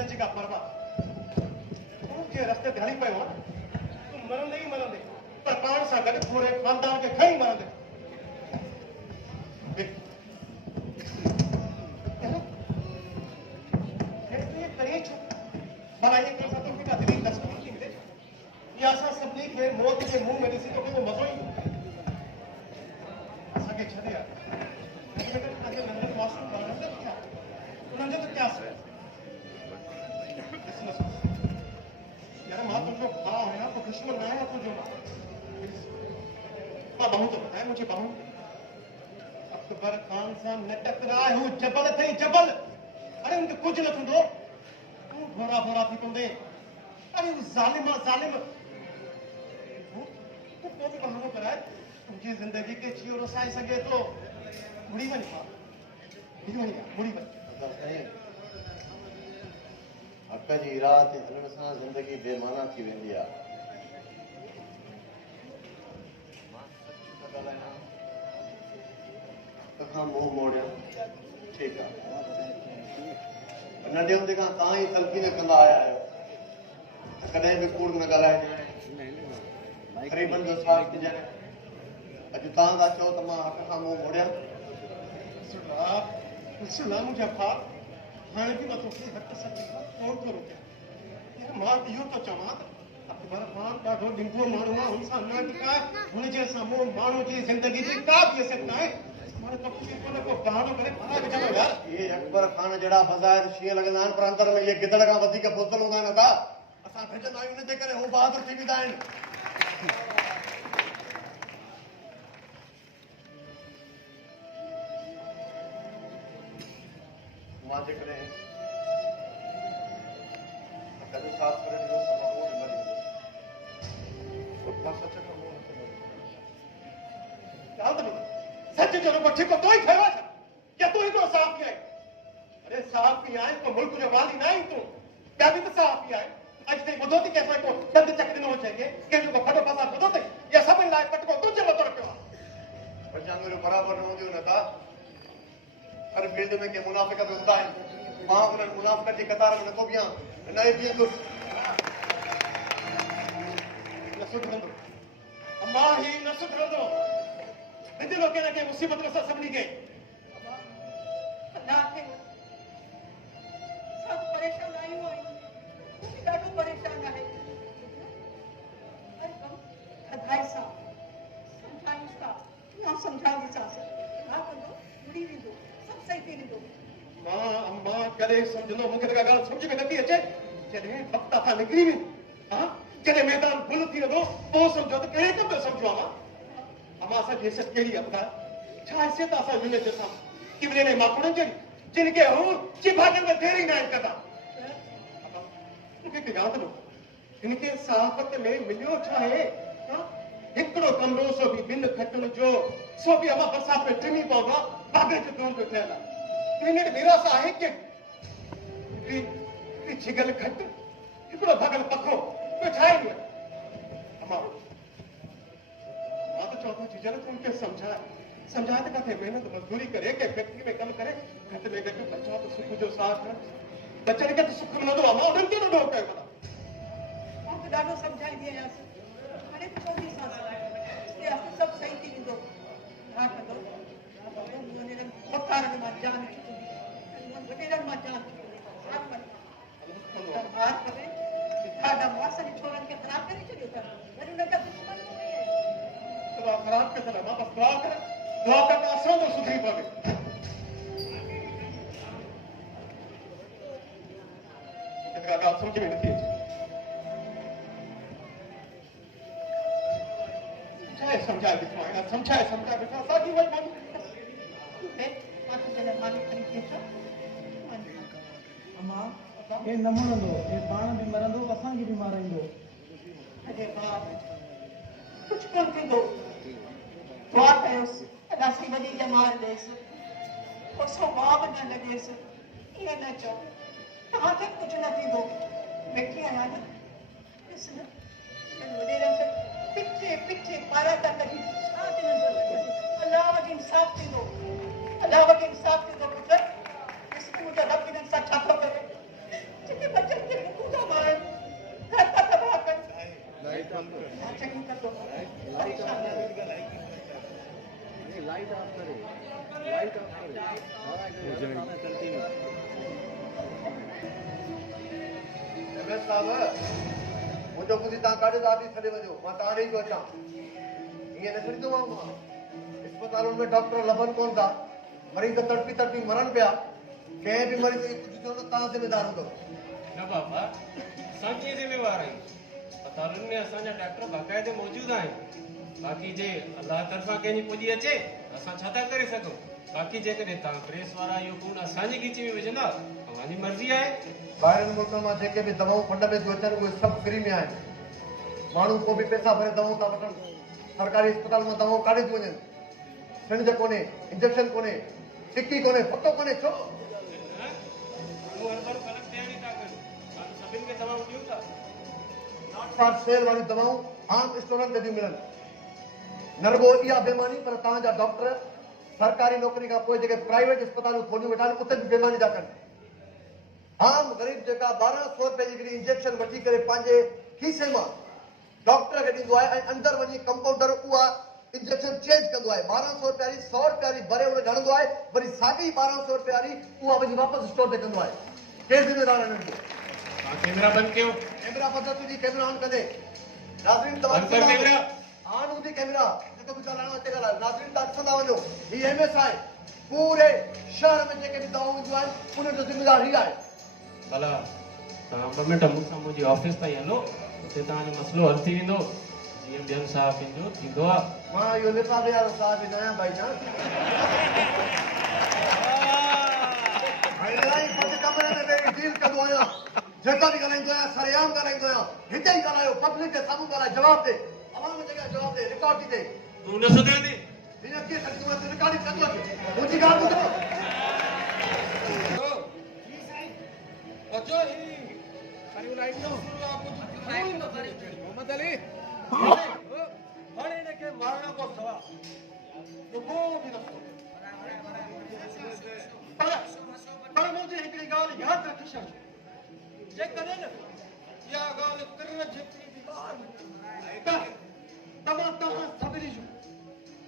सच का परवा तू के रास्ते ढाली पे हो तू मरण नहीं मरण दे पर पाण सा गड पूरे खानदान के खई मरण दे ये करे छो भला ये के साथ का दिल दस्तूर की मिले या सा सबनी के मौत के मुंह में दिसी तो को मजो ही आगे छदे यार लेकिन आगे नंबर मौसम बनाने क्या उन्होंने तो क्या सर यार मां तुम जो खड़ा हो ना तो दुश्मन ना है तो जो बाहू तो बताए मुझे बाहू अकबर खान सां न टकराए हूं जबल थे जबल अरे उनके कुछ न थूंदो तू भोरा भोरा थी पंदे अरे जालिम जालिम तू को भी बहानो कराए तुझी जिंदगी के जियो रसाए सके तो मुड़ी वनी मुड़ी वनी हक़ जी रात हलण सां ज़िंदगी बेमाना थी वेंदी आहे खां मुंहुं मोड़ियो ठीकु आहे नंढे हूंदे खां तव्हां ई तलक़ीन कंदा आया आहियो कॾहिं बि कूड़ न ॻाल्हाइजे ग़रीबनि जो साथ ॾिजे अॼु तव्हां था चओ त मां हक़ खां मुंहुं मोड़ियां सुना मुझे फार हाणे बि मां तोखे हक़ सच कोन थो रोकियां मां इहो थो चवां अकबर खान ॾाढो ॾिंगो माण्हू आहे हुन सां न टिकाए हुनजे साम्हूं माण्हू जी ज़िंदगी जी का बि असर न आहे को बहानो करे मारा विच में यार ये अकबर खान जड़ा फज़ाइल शींहं लगंदा आहिनि पर अंदर में ये गिदड़ खां वधीक बुज़दिल हूंदा आहिनि अदा असां भेजंदा आहियूं इन जे करे हू बहादुर थी वेंदा आहिनि मां जेकॾहिं कॾहिं साथ करे ॾिनो त मां उहो मरी वेंदुसि सच खां मुंहुं न सच जो रुगो ठीको तो ही खयो क्या तू ही तो साफ किया अरे साफ किया है तो मुल्क जो वाली ना ही तू क्या भी तो साफ किया है आज ते बदो थी कैसे को दंद चक दिनो चाहिए के जो फटो पासा बदो थे या सब इन लायक कट को तुझे मत रखो बच्चा मेरे बराबर न हुंदियो न था हर फील्ड में के मुनाफिक भी हूंदा आहिनि मां उन्हनि मुनाफिक जी कतार में नथो बीहां न ई बीहंदुसि न सुधरंदो अम्मा ही न सुधरंदो हिंदे लोग के मुसीबत में सबनी के अल्लाह के सब परेशान आई हुई मुझे ॾाढो परेशान है अरे कम खदाई सा समझाई सा ना समझाई सा ना कंदो मुड़ी वेंदो सब सही थी वेंदो मां अम्मा करे समझनो मूंखे त ॻाल्हि सम्झ में नथी अचे जॾहिं वक़्त खां निकिरी वई हां जॾहिं मैदान गुल थी वेंदो पोइ सम्झो त कहिड़े कम पियो सम्झो अम्मा अम्मा असांजी हैसियत कहिड़ी आहे ॿुधायो छा हैसियत आहे असां हुन जे साम्हूं कि वञे माखुड़नि जहिड़ी जिनखे हू चिभागनि में देर ई न आहिनि कंदा मूंखे हिकु यादि न हिनखे सहाफ़त में मिलियो छा आहे हिकिड़ो कमरो सो बि ॿिनि खटुनि जो सो बि अम्मा बरसाति में टिनी पवंदो आहे बाबे जो दोन जो ठहियल आहे हिन वटि मीरास आहे कि हिकिड़ी छिगल खट हिकिड़ो भॻल पखो ॿियो छा आहे अम्मा चौथा चीज़ तो उनके समझाए तो कहते मेहनत मजदूरी करे के फैक्ट्री में कम करे घट में घट बच्चा तो सुख जो साथ है बच्चे के तो सुख मिलंदो अम्मा उन्हनि खे न ॾोह कयो भला तो ॾाढो समझाई दी आहियां हाणे चोरी सां इसलिए सब सही थी वेंदो छा कंदो मुंहिंजे मथारनि मां जान छुटंदी वॾेरनि मां जान छुटंदी हार करे ॾाढा मासनि छोरनि खे ख़राब करे छॾियो अथनि वरी उन खे दुश्मन खराब के तरह बस दुआ कर असां तो सुधरी पवे इनका ॻाल्हि समझ में नथी अचे समझाए ॾिठो आहे समझाए ॾिठो असांजी वई अम्मा ये न मरंदो ये पाण बि मरंदो असांखे बि माराईंदो अरे बाप कुछ कोन थींदो दुआ कयोसि अलाह सी वॾी ॼमार ॾेसि कोसो वाव न लॻेसि ईअं न चओ तव्हांखे कुझु न थींदो वेठी आहियां न ॾिस न वॾेरनि खे पिछे पिछे पारा था कढी छा थियणो अलाह वटि इंसाफ़ थींदो अलाह वटि इंसाफ़ थींदो पुटु ॾिस मुंहिंजो रब हिननि सां छा थो करे जेके चंगी कर दो लाइट ऑफ करे लाइट ऑफ करे एमएस साहब मुझो ॿुधी तव्हां काॾे था ऑफिस छॾे वञो मां तव्हां ॾेई थो अचां ईअं न छॾींदो मां अस्पतालुनि में डॉक्टर लभनि कोन था मरीज़ तड़पी तड़पी मरनि पिया कंहिं बि मरीज़ खे कुझु थियो न तव्हां ज़िम्मेदार हूंदव न बाबा असां कीअं ज़िम्मेवार आहियूं अस्पतालुनि में असांजा डॉक्टर बाक़ाइदे मौजूदु आहिनि बाक़ी जे अलाह तरफ़ां कंहिंजी पुॼी अचे असां छा था करे सघूं बाक़ी जेकॾहिं तव्हां प्रेस वारा इहो कूड़ असांजी खीची में विझंदा तव्हांजी मर्ज़ी आहे ॿाहिरनि मुल्कनि मां जेके बि दवाऊं फंड में थियूं अचनि उहे सभु फ्री में आहिनि माण्हू को बि पैसा भरे दवाऊं था वठनि सरकारी अस्पताल मां दवाऊं काॾे थियूं वञनि सिंध कोन्हे इंजेक्शन कोन्हे टिकी कोन्हे पतो कोन्हे छो सभिनि खे दवाऊं ॾियूं था नॉट फॉर सेल वारी दवाऊं आम स्टोरनि ते थियूं मिलनि न रुगो इहा बेमानी पर तव्हांजा डॉक्टर सरकारी नौकरी खां पोइ जेके प्राइवेट अस्पतालूं खोलियूं वेठा आहिनि उते बि बेमानी था कनि आम ग़रीब जेका 1200 रुपए जी हिकिड़ी इंजेक्शन वठी करे पंहिंजे खीसे मां डॉक्टर खे ॾींदो आहे ऐं अंदरि वञी कंपाउंडर उहा इंजेक्शन चेंज कंदो आहे 1200 रुपए वारी 100 रुपए वारी भरे उन हणंदो आहे वरी साॻी 1200 रुपए वारी उहा वञी वापसि स्टोर ते कंदो आहे केरु ज़िम्मेदार आहे हिननि जो कैमरा बंदि कयो कैमरा बंदि तुंहिंजी कैमरा ऑन कंदे नाज़रीन बंदि कर कैमरा ऑन हूंदी कैमरा जेको बि ॻाल्हाइणो अचे ॻाल्हायो नाज़रीन तव्हां ॾिसंदा वञो ही एमएस आहे पूरे शहर में जेके बि दवाऊं ईंदियूं आहिनि उन जो ज़िम्मेदार ही आहे भला तव्हां 2 मिंट मूंसां मुंहिंजी ऑफिस ताईं हलो उते तव्हांजो मसइलो हल थी वेंदो जीअं ॿियनि साहिबनि जो थींदो आहे मां इहो निसाब यार साहिब न आहियां भाई जान इलाही पंज कमरे में वेही डील कंदो आहियां जेका बि ॻाल्हाईंदो आहियां सरेआम ॻाल्हाईंदो आहियां हिते ई ॻाल्हायो पब्लिक जे साम्हूं ॻाल्हाए जवाब ॾे अवाम जे जवाब ॾे रिकॉर्ड थी थे तूं न सघंदी हीअं कीअं सघंदो आहे रिकॉर्डिंग कंदो अचे मुंहिंजी ॻाल्हि ॿुधो अचो ही अरे लाइट नो मोहम्मद अली हाणे हिनखे मारण खां सवाइ को बि रस्तो पर मुंहिंजी हिकिड़ी ॻाल्हि यादि रखी छॾिजो जेकॾहिं न इहा ॻाल्हि किरण जेतिरी बि ॿार त मां तव्हां सभिनी जूं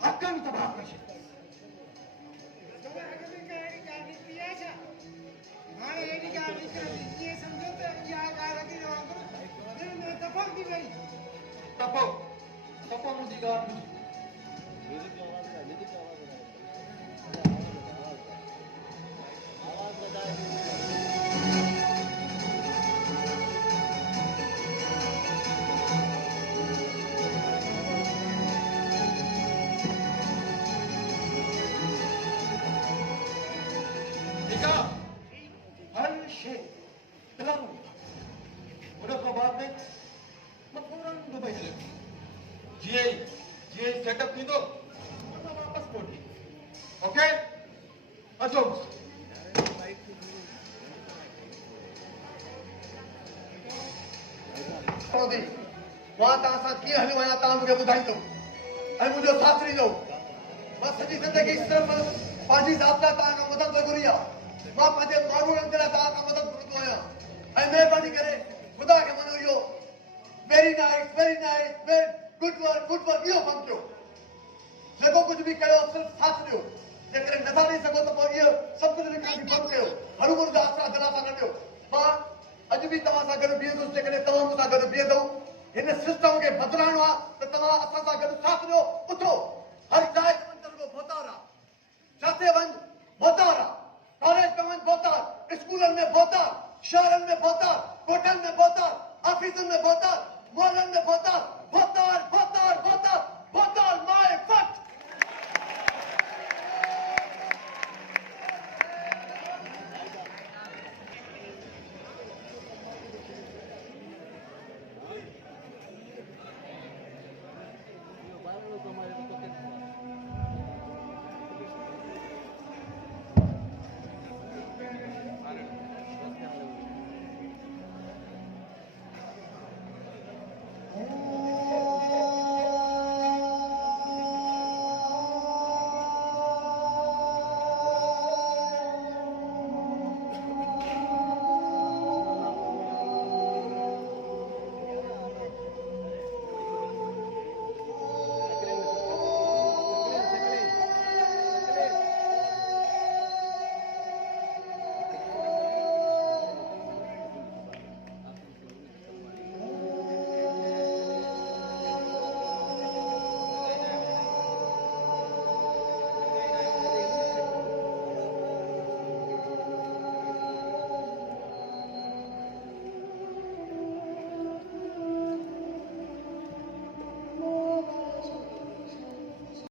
हक़ बि तबाह करे छॾींदुसि मुंहिंजी ॻाल्हि ठीकु आहे हर शइ फिल्म उन खां बाद में मां फौरन दुबई हलियो जीअं ई सेटअप थींदो मां वापसि मोटी ओके अचो मां तव्हां सां कीअं हलियो आहियां तव्हां मूंखे ॿुधाईंदो ऐं मुंहिंजो साथ ॾींदो मां सॼी ज़िंदगी सिर्फ़ु पंहिंजी ज़ात लाइ तव्हां खां मदद घुरी आहे मां पंहिंजे माण्हुनि जे लाइ तव्हां खां मदद घुरंदो आहियां ऐं महिरबानी करे ख़ुदा खे मञो इहो वेरी नाइस गुड वर्क इहो कमु कयो जेको कुझु बि कयो सिर्फ़ु साथ ॾियो जेकॾहिं नथा ॾेई सघो त पोइ इहो सभु कुझु लिखण बंदि कयो हरूमुर जा आसरा दिलासा न ॾियो मां अॼु बि तव्हां सां गॾु बीहंदुसि जेकॾहिं तव्हां मूंसां गॾु बीहंदव हिन सिस्टम खे बदिलाइणो आहे त तव्हां असां सां गॾु साथ ॾियो उथो हर जाइ ते वञ रुगो भोतार आहे जिते वञ भोतार आहे कॉलेज में वञ भोतार स्कूलनि में भोतार शहरनि में भोतार कोठनि में भोतार ऑफिसनि में भोतार मॉलनि में भोतार भोतार भोतार भोतार भोतार माए फट तो हमारे